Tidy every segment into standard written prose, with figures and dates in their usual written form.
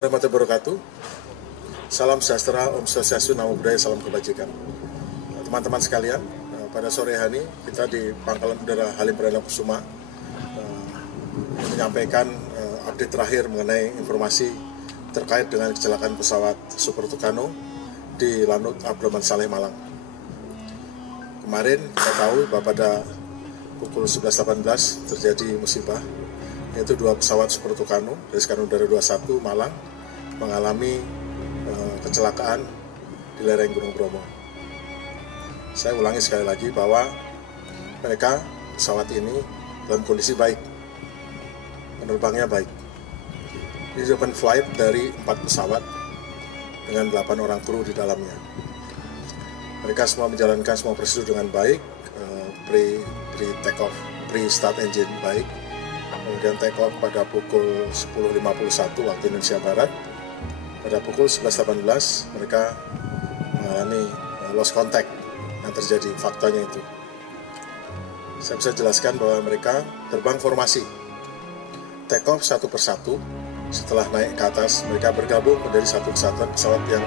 Warahmatullahi wabarakatuh. Salam sejahtera, Om Swastiastu, Namo Buddhaya, salam kebajikan. Teman-teman sekalian, pada sore hari kita di Pangkalan Udara Halim Perdana Kusuma menyampaikan update terakhir mengenai informasi terkait dengan kecelakaan pesawat Super Tucano di Lanut Abdurrahman Saleh, Malang. Kemarin kita tahu bahwa pada pukul 11.18 terjadi musibah, yaitu dua pesawat Super Tucano dari Skadron Udara 21 Malang mengalami kecelakaan di lereng Gunung Bromo. Saya ulangi sekali lagi bahwa mereka, pesawat ini dalam kondisi baik, penerbangnya baik. Ini open flight dari 4 pesawat dengan 8 orang kru di dalamnya. Mereka semua menjalankan semua prosedur dengan baik, pre-take-off, pre-start engine baik. Kemudian take off pada pukul 10.51 waktu Indonesia Barat. Pada pukul 11.18 mereka mengalami lost contact yang terjadi, faktanya itu. Saya bisa jelaskan bahwa mereka terbang formasi. Take off satu persatu, setelah naik ke atas mereka bergabung menjadi satu kesatuan pesawat yang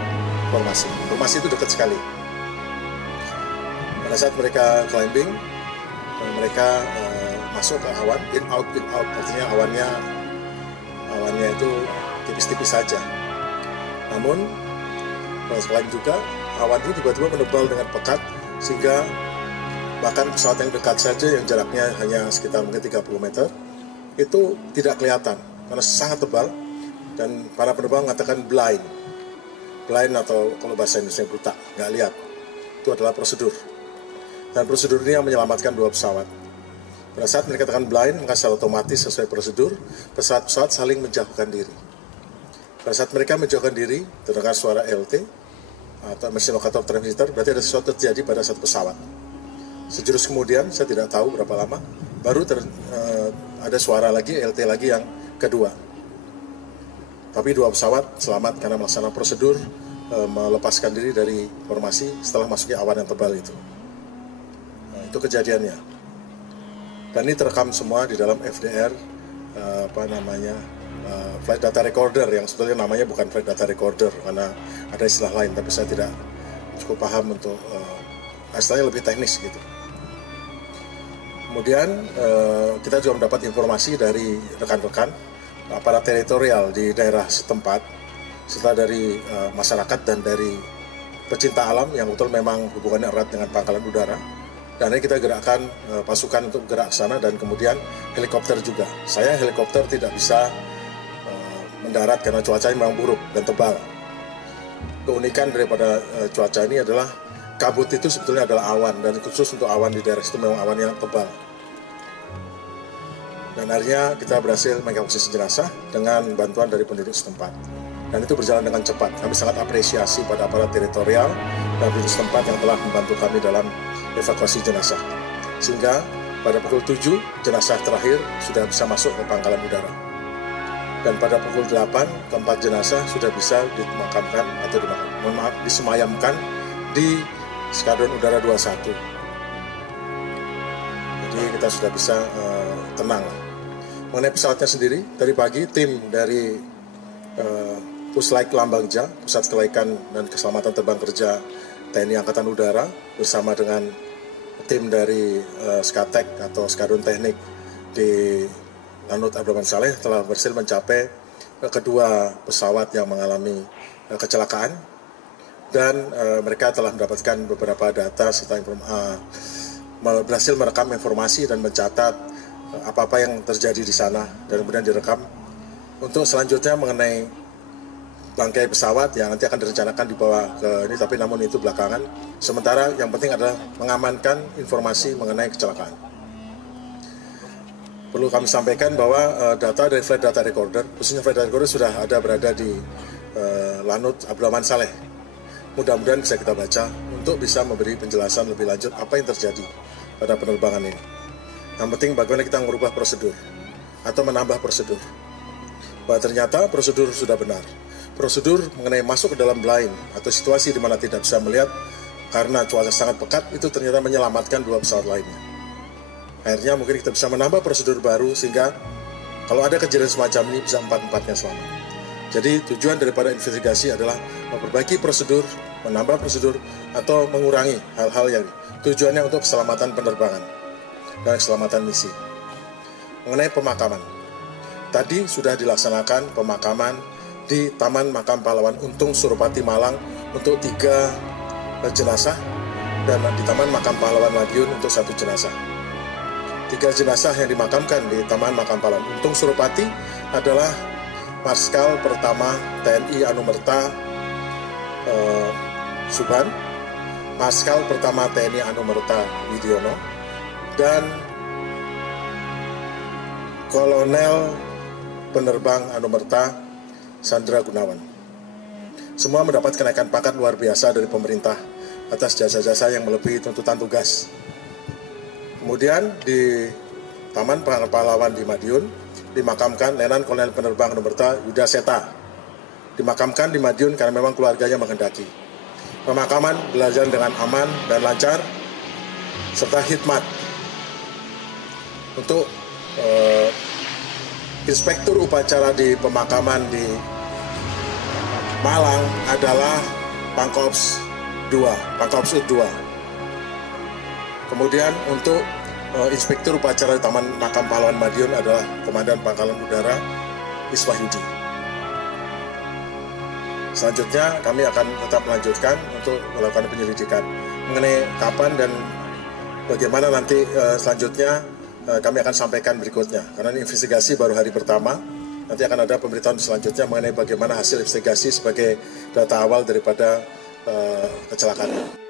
formasi. Formasi itu dekat sekali. Pada saat mereka climbing, mereka masuk ke awan, in out, artinya awannya itu tipis-tipis saja. Namun selain juga awan itu tiba-tiba menebal dengan pekat sehingga bahkan pesawat yang dekat saja yang jaraknya hanya sekitar mungkin 30 meter itu tidak kelihatan karena sangat tebal, dan para penerbang mengatakan blind atau kalau bahasa Indonesia buta, nggak lihat. Itu adalah prosedur, dan prosedur ini yang menyelamatkan dua pesawat. Pada saat mereka katakan blind, maka secara otomatis sesuai prosedur, pesawat-pesawat saling menjauhkan diri. Pada saat mereka menjauhkan diri, terdengar suara LT, atau mesin locator transmitter, berarti ada sesuatu terjadi pada satu pesawat. Sejurus kemudian, saya tidak tahu berapa lama, baru ada suara lagi, LT lagi yang kedua. Tapi dua pesawat selamat karena melaksanakan prosedur melepaskan diri dari formasi setelah masuknya awan yang tebal itu. Nah, itu kejadiannya. Dan ini terekam semua di dalam FDR, flight data recorder, yang sebetulnya namanya bukan flight data recorder karena ada istilah lain, tapi saya tidak cukup paham untuk istilahnya lebih teknis gitu. Kemudian kita juga mendapat informasi dari rekan-rekan aparat teritorial di daerah setempat, serta dari masyarakat dan dari pecinta alam yang betul memang hubungannya erat dengan Pangkalan Udara. Dan ini kita gerakkan pasukan untuk gerak ke sana, dan kemudian helikopter juga. Saya helikopter tidak bisa mendarat karena cuacanya memang buruk dan tebal. Keunikan daripada cuaca ini adalah kabut itu sebetulnya adalah awan, dan khusus untuk awan di daerah itu memang awan yang tebal. Dan akhirnya kita berhasil mengevakuasi jenazah dengan bantuan dari penduduk setempat. Dan itu berjalan dengan cepat. Kami sangat apresiasi pada aparat teritorial dan penduduk setempat yang telah membantu kami dalam evakuasi jenazah. Sehingga pada pukul 7 jenazah terakhir sudah bisa masuk ke Pangkalan Udara. Dan pada pukul 8 keempat jenazah sudah bisa dimakamkan atau disemayamkan di Skadron Udara 21. Jadi kita sudah bisa tenang. Mengenai pesawatnya sendiri, tadi pagi tim dari Puslaik Lambangja, Pusat Kelaikan dan Keselamatan Terbang Kerja TNI Angkatan Udara, bersama dengan tim dari Skatek atau Skadron Teknik di Lanut Abdurrahman Saleh telah berhasil mencapai kedua pesawat yang mengalami kecelakaan, dan mereka telah mendapatkan beberapa data serta berhasil merekam informasi dan mencatat apa-apa yang terjadi di sana, dan kemudian direkam untuk selanjutnya mengenai bangkai pesawat yang nanti akan direncanakan dibawa ke ini, tapi namun itu belakangan. Sementara yang penting adalah mengamankan informasi mengenai kecelakaan. Perlu kami sampaikan bahwa data dari flight data recorder, khususnya flight data recorder sudah ada berada di Lanut Abdurrahman Saleh. Mudah-mudahan bisa kita baca untuk bisa memberi penjelasan lebih lanjut apa yang terjadi pada penerbangan ini. Yang penting bagaimana kita merubah prosedur atau menambah prosedur. Bahwa ternyata prosedur sudah benar. Prosedur mengenai masuk ke dalam blind atau situasi di mana tidak bisa melihat karena cuaca sangat pekat itu ternyata menyelamatkan dua pesawat lainnya. Akhirnya mungkin kita bisa menambah prosedur baru sehingga kalau ada kejadian semacam ini bisa empat-empatnya selamat. Jadi tujuan daripada investigasi adalah memperbaiki prosedur, menambah prosedur, atau mengurangi hal-hal yang tujuannya untuk keselamatan penerbangan dan keselamatan misi. Mengenai pemakaman, tadi sudah dilaksanakan pemakaman di Taman Makam Pahlawan Untung Suropati Malang untuk 3 jenazah dan di Taman Makam Pahlawan Madiun untuk 1 jenazah. 3 jenazah yang dimakamkan di Taman Makam Pahlawan Untung Suropati adalah Marskal Pertama TNI Anumerta Subhan, Marskal Pertama TNI Anumerta Widiono, dan Kolonel Penerbang Anumerta Sandra Gunawan. Semua mendapat kenaikan pangkat luar biasa dari pemerintah atas jasa-jasa yang melebihi tuntutan tugas. Kemudian di Taman Pahlawan di Madiun dimakamkan Letnan Kolonel Penerbang Anumerta Yuda Seta. Dimakamkan di Madiun karena memang keluarganya menghendaki. Pemakaman berjalan dengan aman dan lancar serta hikmat. Untuk inspektur upacara di pemakaman di Malang adalah Pangkops 2. Kemudian untuk inspektur upacara di Taman Makam Pahlawan Madiun adalah Komandan Pangkalan Udara Iswahyudi. Selanjutnya kami akan tetap melanjutkan untuk melakukan penyelidikan mengenai kapan dan bagaimana nanti selanjutnya. Kami akan sampaikan berikutnya, karena ini investigasi baru hari pertama. Nanti akan ada pemberitahuan selanjutnya mengenai bagaimana hasil investigasi sebagai data awal daripada kecelakaan.